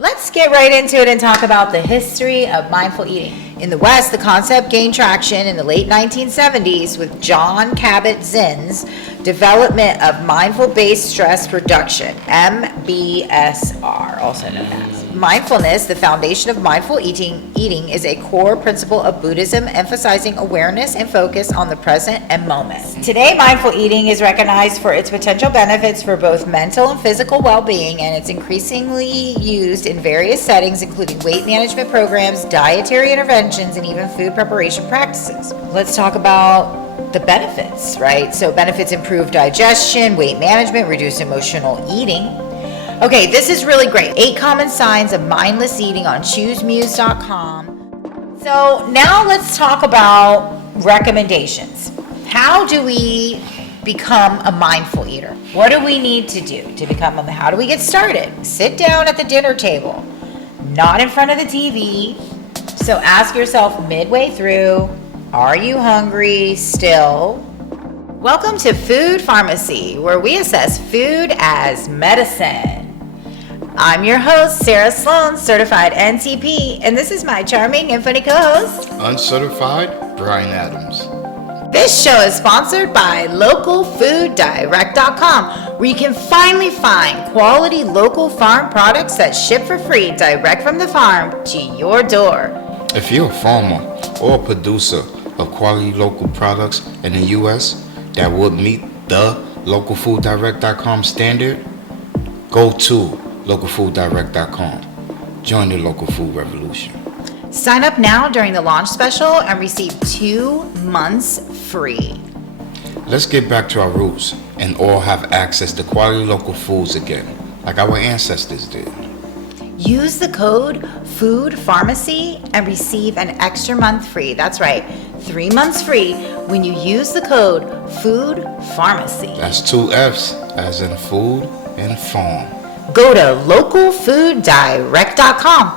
Let's get right into it and talk about the history of mindful eating. In the West, the concept gained traction in the late 1970s with John Kabat-Zinn's development of mindful-based stress reduction, MBSR, also known as. Mindfulness, the foundation of mindful eating, is a core principle of Buddhism, emphasizing awareness and focus on the present and moment. Today, mindful eating is recognized for its potential benefits for both mental and physical well-being, and it's increasingly used in various settings, including weight management programs, dietary interventions, and even food preparation practices. Let's talk about the benefits, right? So benefits: improve digestion, weight management, reduce emotional eating. Okay, this is really great. 8 common signs of mindless eating on choosemuse.com. So now let's talk about recommendations. How do we become a mindful eater? What do we need to do to become how do we get started? Sit down at the dinner table, not in front of the TV. So ask yourself midway through, are you hungry still? Welcome to Food Farmacy, where we assess food as medicine. I'm your host, Sarah Sloan, certified NTP, and this is my charming and funny co-host, Uncertified Brian Adams. This show is sponsored by localfooddirect.com, where you can finally find quality local farm products that ship for free direct from the farm to your door. If you're a farmer or a producer of quality local products in the U.S. that would meet the localfooddirect.com standard, go to localfooddirect.com. Join the local food revolution. Sign up now during the launch special and receive 2 months free. Let's get back to our roots and all have access to quality local foods again, like our ancestors did. Use the code FOODPharmacy and receive an extra month free. That's right, 3 months free when you use the code FOODPharmacy. That's 2 F's, as in food and farm. Go to localfooddirect.com.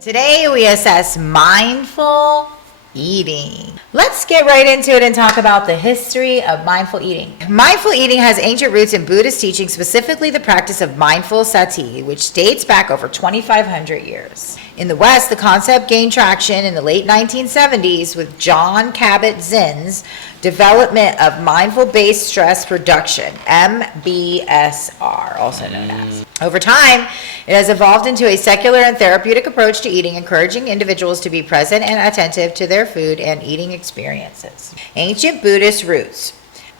Today we assess mindful eating. Let's get right into it and talk about the history of mindful eating. Mindful eating has ancient roots in Buddhist teaching, specifically the practice of mindful sati, which dates back over 2,500 years. In the West, the concept gained traction in the late 1970s with John Kabat-Zinn's development of mindful-based stress reduction, MBSR, also known as. Over time, it has evolved into a secular and therapeutic approach to eating, encouraging individuals to be present and attentive to their food and eating experiences. Ancient Buddhist roots.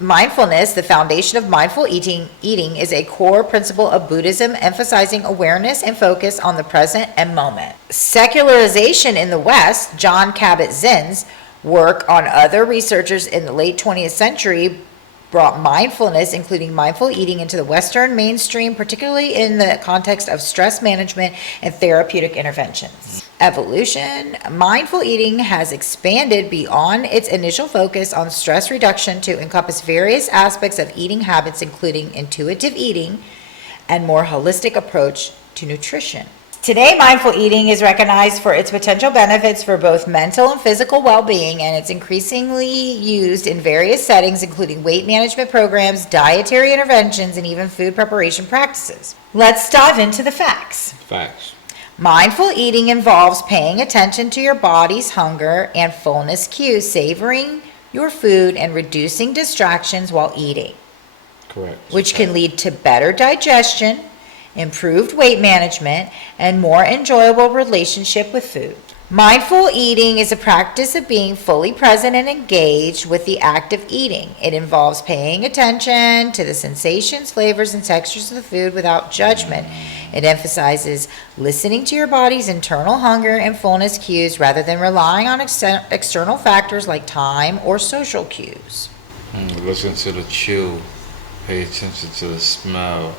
Mindfulness, the foundation of mindful eating, is a core principle of Buddhism, emphasizing awareness and focus on the present and moment. Secularization in the West, John Kabat-Zinn's work on other researchers in the late 20th century brought mindfulness, including mindful eating, into the Western mainstream, particularly in the context of stress management and therapeutic interventions. Evolution. Mindful eating has expanded beyond its initial focus on stress reduction to encompass various aspects of eating habits, including intuitive eating and more holistic approach to nutrition. Today, mindful eating is recognized for its potential benefits for both mental and physical well-being, and it's increasingly used in various settings, including weight management programs, dietary interventions, and even food preparation practices. Let's dive into the facts. Facts. Mindful eating involves paying attention to your body's hunger and fullness cues, savoring your food, and reducing distractions while eating. Correct. Which can lead to better digestion, improved weight management, and more enjoyable relationship with food. Mindful eating is a practice of being fully present and engaged with the act of eating. It involves paying attention to the sensations, flavors, and textures of the food without judgment. It emphasizes listening to your body's internal hunger and fullness cues rather than relying on external factors like time or social cues. Listen to the chew, pay attention to the smell,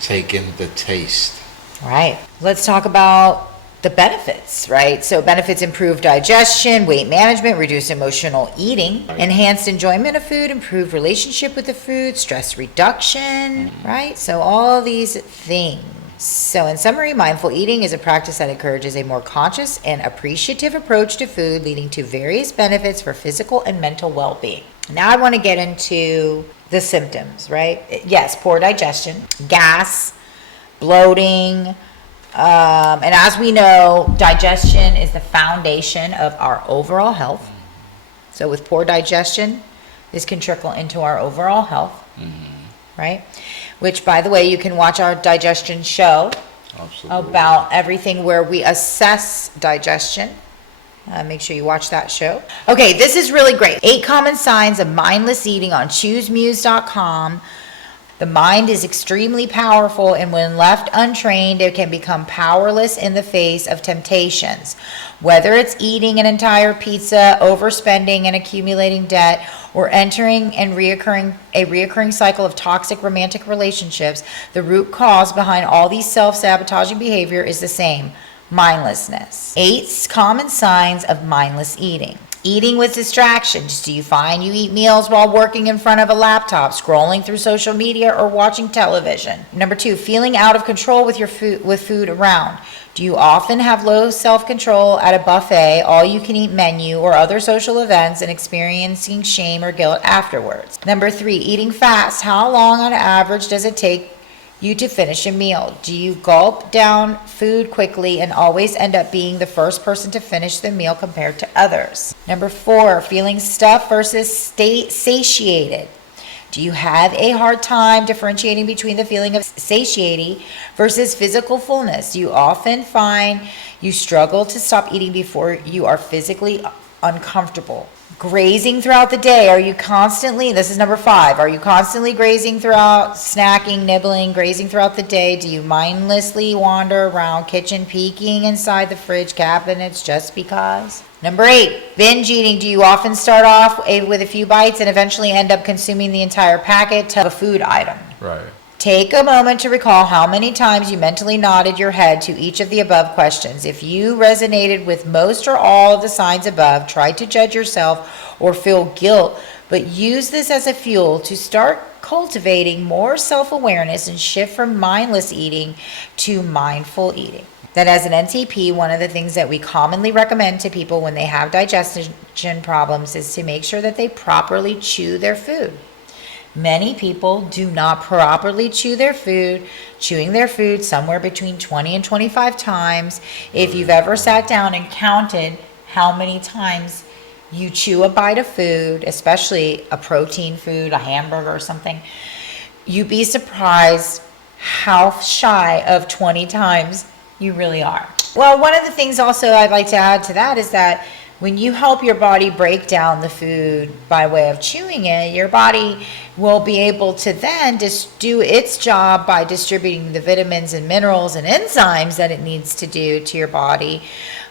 take in the taste. Right. Let's talk about the benefits, right? So benefits: improve digestion, weight management, reduce emotional eating, enhanced enjoyment of food, improved relationship with the food, stress reduction, right? So all these things. So in summary, mindful eating is a practice that encourages a more conscious and appreciative approach to food, leading to various benefits for physical and mental well-being. Now I want to get into the symptoms, right? Yes, poor digestion, gas, bloating, And as we know, digestion is the foundation of our overall health. So with poor digestion, this can trickle into our overall health, right? Which, by the way, you can watch our digestion show. Absolutely. About everything where we assess digestion. Make sure you watch that show. Okay, this is really great. 8 common signs of mindless eating on choosemuse.com. The mind is extremely powerful, and when left untrained, it can become powerless in the face of temptations. Whether it's eating an entire pizza, overspending and accumulating debt, or entering a reoccurring cycle of toxic romantic relationships, the root cause behind all these self-sabotaging behavior is the same: mindlessness. 8 common signs of mindless eating. Eating with distractions. Do you find you eat meals while working in front of a laptop, scrolling through social media, or watching television? Number 2, feeling out of control with your food around. Do you often have low self-control at a buffet, all-you-can-eat menu, or other social events and experiencing shame or guilt afterwards? Number 3, eating fast. How long on average does it take you to finish a meal? Do you gulp down food quickly and always end up being the first person to finish the meal compared to others? Number 4, feeling stuffed versus satiated. Do you have a hard time differentiating between the feeling of satiety versus physical fullness? Do you often find you struggle to stop eating before you are physically uncomfortable? Grazing throughout the day. Are you constantly, this is number 5, are you constantly grazing throughout, snacking, nibbling, grazing throughout the day? Do you mindlessly wander around kitchen, peeking inside the fridge cabinets just because? Number 8, binge eating. Do you often start off with a few bites and eventually end up consuming the entire packet of a food item? Right. Take a moment to recall how many times you mentally nodded your head to each of the above questions. If you resonated with most or all of the signs above, try to judge yourself or feel guilt, but use this as a fuel to start cultivating more self-awareness and shift from mindless eating to mindful eating. That as an NTP, one of the things that we commonly recommend to people when they have digestion problems is to make sure that they properly chew their food. Many people do not properly chew their food, chewing their food somewhere between 20 and 25 times. If you've ever sat down and counted how many times you chew a bite of food, especially a protein food, a hamburger or something, you'd be surprised how shy of 20 times you really are. Well, one of the things also I'd like to add to that is that when you help your body break down the food by way of chewing it, your body will be able to then just do its job by distributing the vitamins and minerals and enzymes that it needs to do to your body,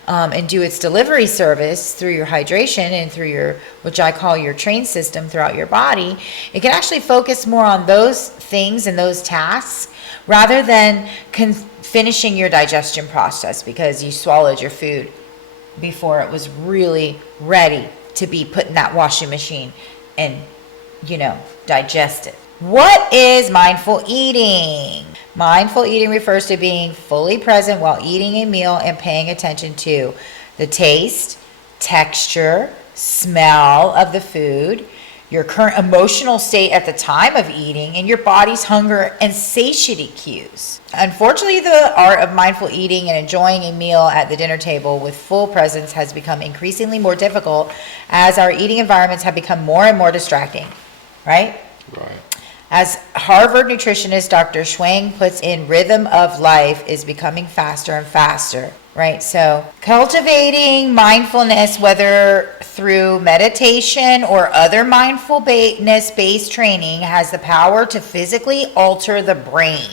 and do its delivery service through your hydration and through your, which I call your train system throughout your body. It can actually focus more on those things and those tasks rather than finishing your digestion process because you swallowed your food before it was really ready to be put in that washing machine and, digested. What is mindful eating? Mindful eating refers to being fully present while eating a meal and paying attention to the taste, texture, smell of the food, your current emotional state at the time of eating, and your body's hunger and satiety cues. Unfortunately, the art of mindful eating and enjoying a meal at the dinner table with full presence has become increasingly more difficult as our eating environments have become more and more distracting, right? Right. As Harvard nutritionist Dr. Schwang puts in, rhythm of life is becoming faster and faster, right? So cultivating mindfulness, whether through meditation or other mindfulness-based training, has the power to physically alter the brain.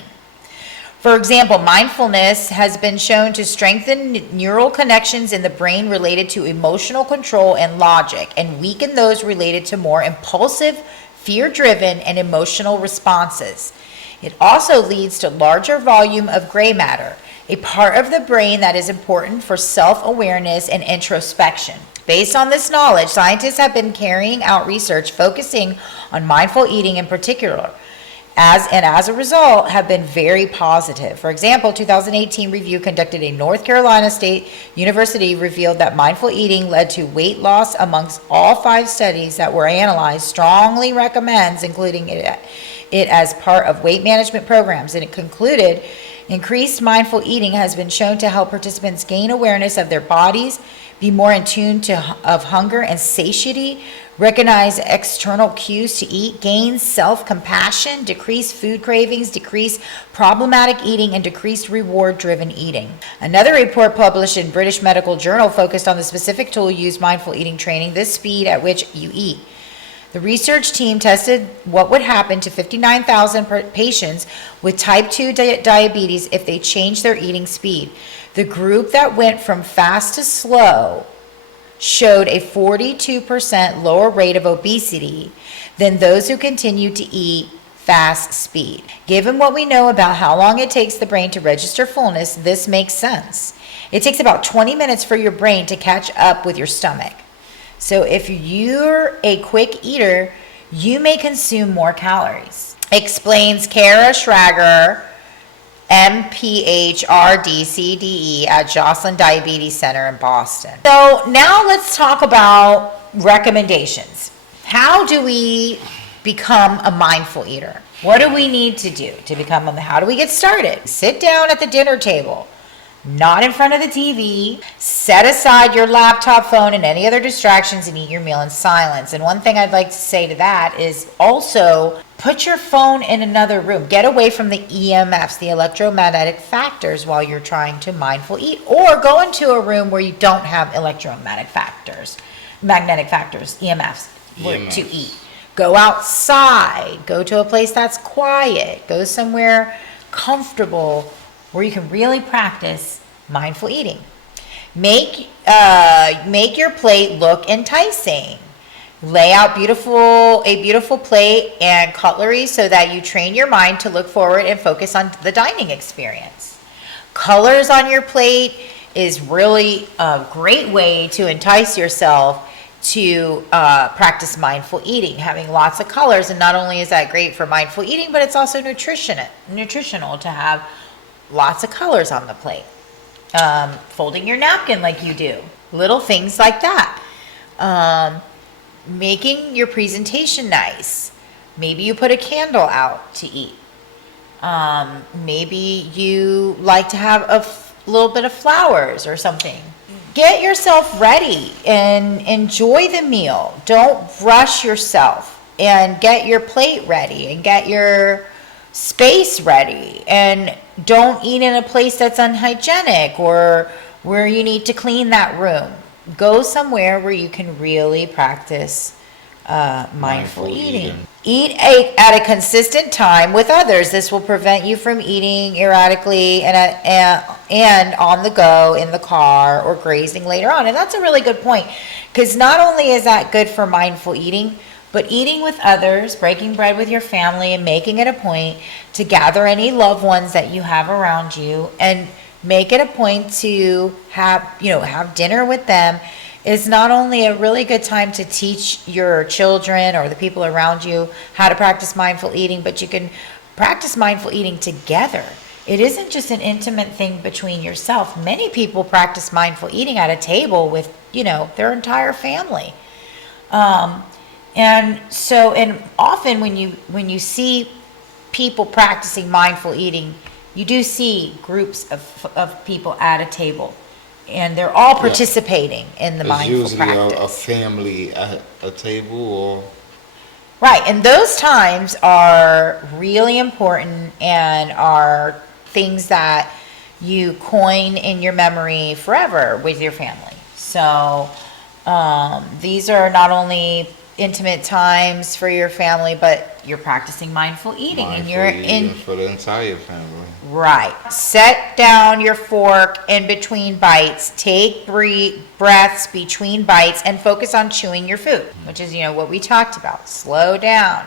For example, mindfulness has been shown to strengthen neural connections in the brain related to emotional control and logic, and weaken those related to more impulsive, fear-driven, and emotional responses. It also leads to larger volume of gray matter, a part of the brain that is important for self-awareness and introspection. Based on this knowledge, scientists have been carrying out research focusing on mindful eating in particular, as a result have been very positive. For example, 2018 review conducted at North Carolina State University revealed that mindful eating led to weight loss amongst all 5 studies that were analyzed, strongly recommends including it as part of weight management programs, and it concluded Increased mindful eating has been shown to help participants gain awareness of their bodies, be more in tune of hunger and satiety, recognize external cues to eat, gain self-compassion, decrease food cravings, decrease problematic eating, and decrease reward-driven eating. Another report published in British Medical Journal focused on the specific tool used mindful eating training, the speed at which you eat. The research team tested what would happen to 59,000 patients with type 2 diabetes if they changed their eating speed. The group that went from fast to slow showed a 42% lower rate of obesity than those who continued to eat fast speed. Given what we know about how long it takes the brain to register fullness, this makes sense. It takes about 20 minutes for your brain to catch up with your stomach. So if you're a quick eater, you may consume more calories. Explains Kara Schrager, MPHRD-CDE at Joslin Diabetes Center in Boston. So now let's talk about recommendations. How do we become a mindful eater? What do we need to do to become how do we get started? Sit down at the dinner table, not in front of the TV. Set aside your laptop, phone, and any other distractions and eat your meal in silence. And one thing I'd like to say to that is also put your phone in another room. Get away from the EMFs, the electromagnetic factors, while you're trying to mindful eat. Or go into a room where you don't have magnetic factors, EMFs, to eat. Go outside. Go to a place that's quiet. Go somewhere comfortable where you can really practice mindful eating. Make your plate look enticing. Lay out a beautiful plate and cutlery so that you train your mind to look forward and focus on the dining experience. Colors on your plate is really a great way to entice yourself to practice mindful eating. Having lots of colors, and not only is that great for mindful eating, but it's also nutritional to have lots of colors on the plate. Folding your napkin like you do. Little things like that. Making your presentation nice. Maybe you put a candle out to eat. Maybe you like to have a little bit of flowers or something. Get yourself ready and enjoy the meal. Don't rush yourself, and get your plate ready and get your space ready, and don't eat in a place that's unhygienic or where you need to clean that room. Go somewhere where you can really practice mindful eating. Eat at a consistent time with others. This will prevent you from eating erratically and on the go in the car or grazing later on. And that's a really good point, because not only is that good for mindful eating, but eating with others, breaking bread with your family, and making it a point to gather any loved ones that you have around you and make it a point to have dinner with them is not only a really good time to teach your children or the people around you how to practice mindful eating, but you can practice mindful eating together. It isn't just an intimate thing between yourself. Many people practice mindful eating at a table with, their entire family. And often when you see people practicing mindful eating, you do see groups of people at a table, and they're all participating in the mindful practice. Usually a family at a table, or right, and those times are really important and are things that you coin in your memory forever with your family. So these are not only intimate times for your family, but you're practicing mindful eating, and you're in for the entire family. Right. Set down your fork in between bites. Take breaths between bites and focus on chewing your food, which is, what we talked about. Slow down.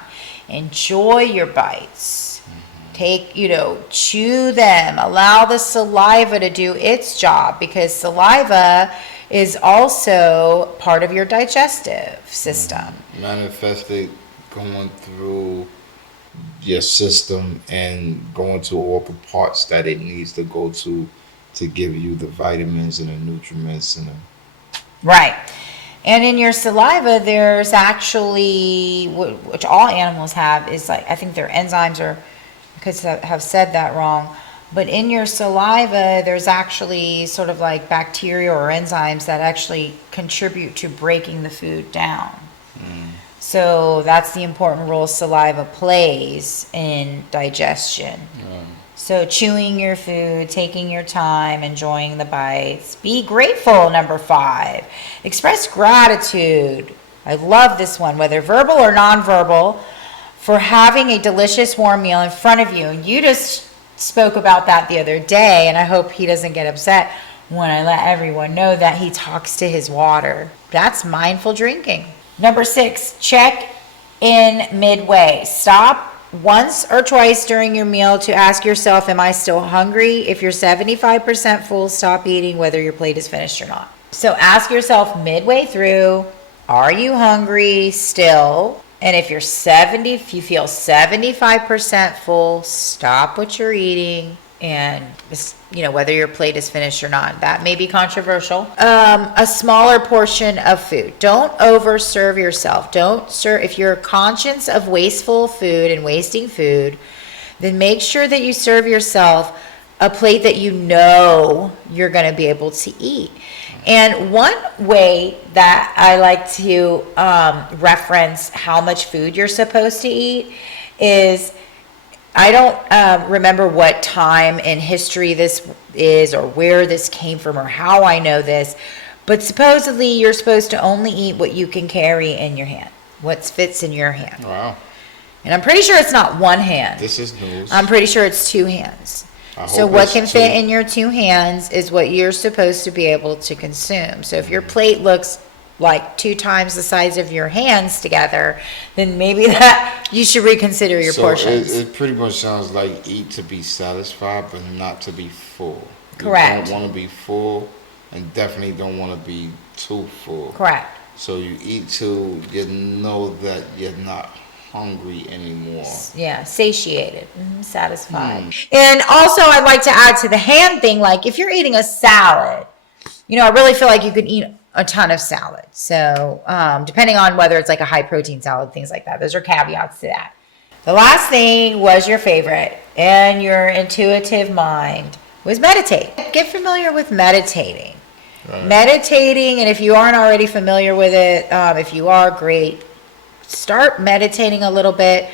Enjoy your bites. Chew them. Allow the saliva to do its job, because saliva is also part of your digestive system. Manifested going through your system and going to all the parts that it needs to go to give you the vitamins and the nutrients Right. And in your saliva, there's actually, which all animals have, is I think their enzymes are, because I have said that wrong, But in your saliva, there's actually sort of like bacteria or enzymes that actually contribute to breaking the food down. So that's the important role saliva plays in digestion. So chewing your food, taking your time, enjoying the bites. Be grateful, number 5. Express gratitude. I love this one, whether verbal or nonverbal, for having a delicious warm meal in front of you. And you just spoke about that the other day, and I hope he doesn't get upset when I let everyone know that he talks to his water. That's mindful drinking. Number 6, check in midway. Stop once or twice during your meal to ask yourself, am I still hungry? If you're 75% full, stop eating whether your plate is finished or not. So ask yourself midway through, are you hungry still? And if you feel 75% full, stop what you're eating, and whether your plate is finished or not. That may be controversial. A smaller portion of food. Don't overserve yourself. Don't serve. If you're conscious of wasteful food and wasting food, then make sure that you serve yourself a plate that you know you're going to be able to eat. And one way that I like to reference how much food you're supposed to eat is, I don't remember what time in history this is or where this came from or how I know this, but supposedly you're supposed to only eat what you can carry in your hand, what fits in your hand. Wow. And I'm pretty sure it's not one hand. This is news. I'm pretty sure it's 2 hands. So what can fit in your 2 hands is what you're supposed to be able to consume. So if your plate looks like 2 times the size of your hands together, then maybe that you should reconsider your portions. It pretty much sounds like eat to be satisfied, but not to be full. Correct. You don't want to be full, and definitely don't want to be too full. Correct. So you eat till you know that you're not hungry anymore. Yeah, satiated, satisfied. And also, I'd like to add to the hand thing, like if you're eating a salad, I really feel like you can eat a ton of salad. So depending on whether it's like a high protein salad, things like that. Those are caveats to that. The last thing was your favorite, and your intuitive mind was meditate. Get familiar with meditating. Right. Meditating, and if you aren't already familiar with it, if you are, great. Start meditating a little bit,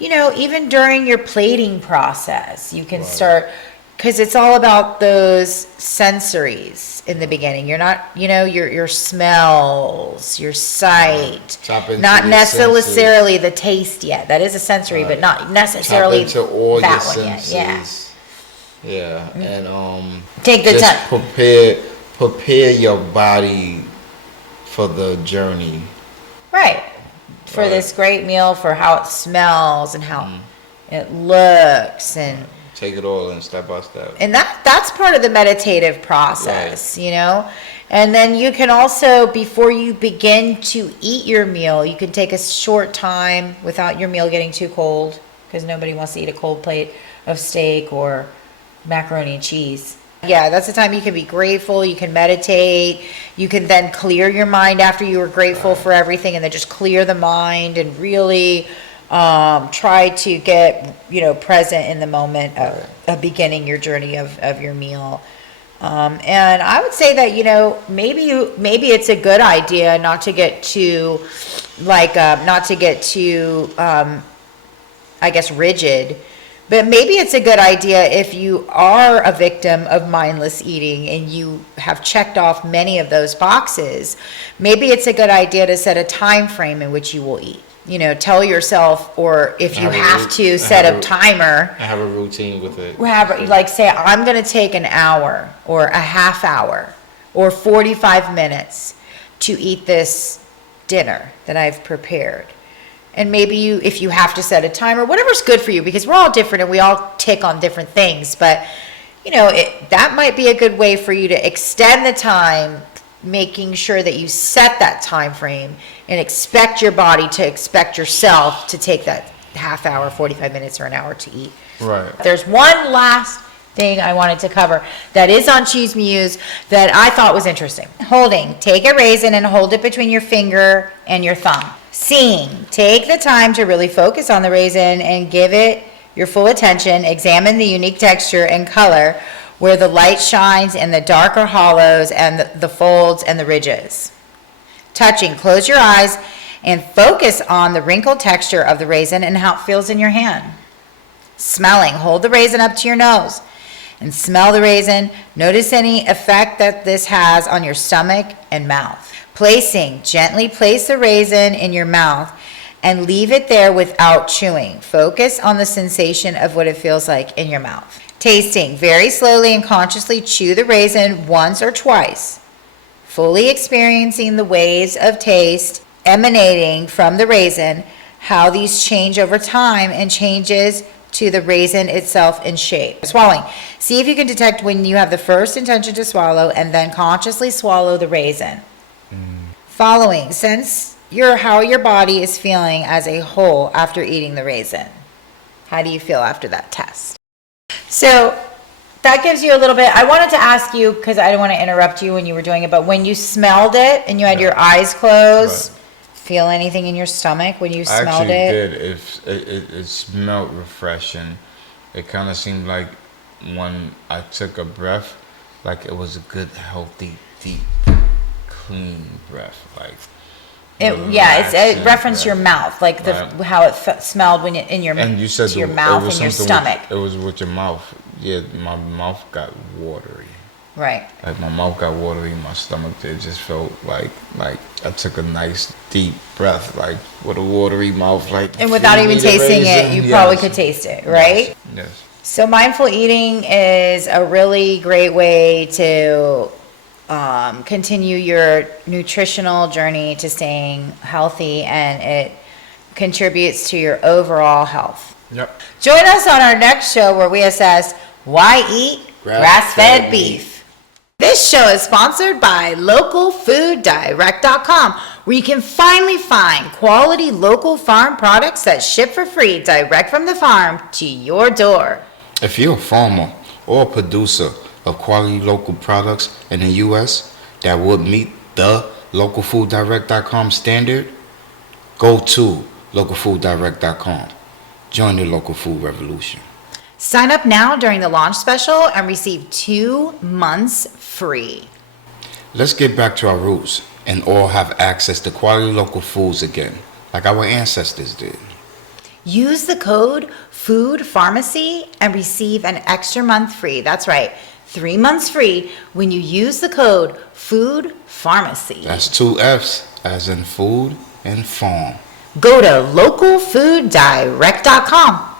even during your plating process. You can start, because it's all about those sensories in the beginning. You're not, your smells, your sight, not necessarily the taste yet. That is a sensory, but not necessarily tap into all that your one senses. yet. Yeah, and take the just time. Prepare your body for the journey. Right. For this great meal, for how it smells and how it looks, and take it all in step by step. And that's part of the meditative process, And then you can also, before you begin to eat your meal, you can take a short time without your meal getting too cold, because nobody wants to eat a cold plate of steak or macaroni and cheese. Yeah, that's the time you can be grateful, you can meditate, you can then clear your mind after you were grateful for everything, and then just clear the mind and really try to get, present in the moment of beginning your journey of your meal. And I would say that, maybe it's a good idea not to get too, rigid. But maybe it's a good idea if you are a victim of mindless eating and you have checked off many of those boxes, maybe it's a good idea to set a time frame in which you will eat. Tell yourself, or if you have to set a timer. Have a routine with it. Say, I'm going to take an hour or a half hour or 45 minutes to eat this dinner that I've prepared. And maybe if you have to set a timer, whatever's good for you, because we're all different and we all tick on different things. But, that might be a good way for you to extend the time, making sure that you set that time frame and expect your body to expect yourself to take that half hour, 45 minutes, or an hour to eat. Right. There's one last thing I wanted to cover that is on Choose Muse that I thought was interesting. Holding. Take a raisin and hold it between your finger and your thumb. Seeing. Take the time to really focus on the raisin and give it your full attention. Examine the unique texture and color where the light shines in the darker hollows and the folds and the ridges. Touching, close your eyes and focus on the wrinkled texture of the raisin and how it feels in your hand. Smelling, hold the raisin up to your nose and smell the raisin. Notice any effect that this has on your stomach and mouth. Placing, gently place the raisin in your mouth and leave it there without chewing. Focus on the sensation of what it feels like in your mouth. Tasting, very slowly and consciously chew the raisin once or twice, fully experiencing the waves of taste emanating from the raisin, how these change over time and changes to the raisin itself in shape. Swallowing, see if you can detect when you have the first intention to swallow and then consciously swallow the raisin. Following, sense how your body is feeling as a whole after eating the raisin. How do you feel after that test? So that gives you a little bit. I wanted to ask you, because I don't want to interrupt you when you were doing it, but when you smelled it and you had your eyes closed, feel anything in your stomach when you smelled it? I actually did. It smelled refreshing. It kind of seemed like when I took a breath, like it was a good, healthy, deep, clean breath. Like It referenced your mouth, like how it smelled when in your and you said to your mouth and your stomach. It was with your mouth. Yeah, my mouth got watery. Right. Like my mouth got watery, my stomach it just felt like I took a nice deep breath, like with a watery mouth, like. And without even tasting it, you probably could taste it, right? Yes. So mindful eating is a really great way to continue your nutritional journey to staying healthy, and it contributes to your overall health. Yep. Join us on our next show where we assess why eat grass-fed beef. This show is sponsored by localfooddirect.com, where you can finally find quality local farm products that ship for free direct from the farm to your door. If you're a farmer or a producer of quality local products in the U.S. that would meet the localfooddirect.com standard, go to localfooddirect.com. Join the local food revolution. Sign up now during the launch special and receive 2 months free. Let's get back to our roots and all have access to quality local foods again, like our ancestors did. Use the code FOODPharmacy and receive an extra month free. That's right, 3 months free when you use the code FOODPharmacy. That's 2 F's, as in food and farm. Go to localfooddirect.com.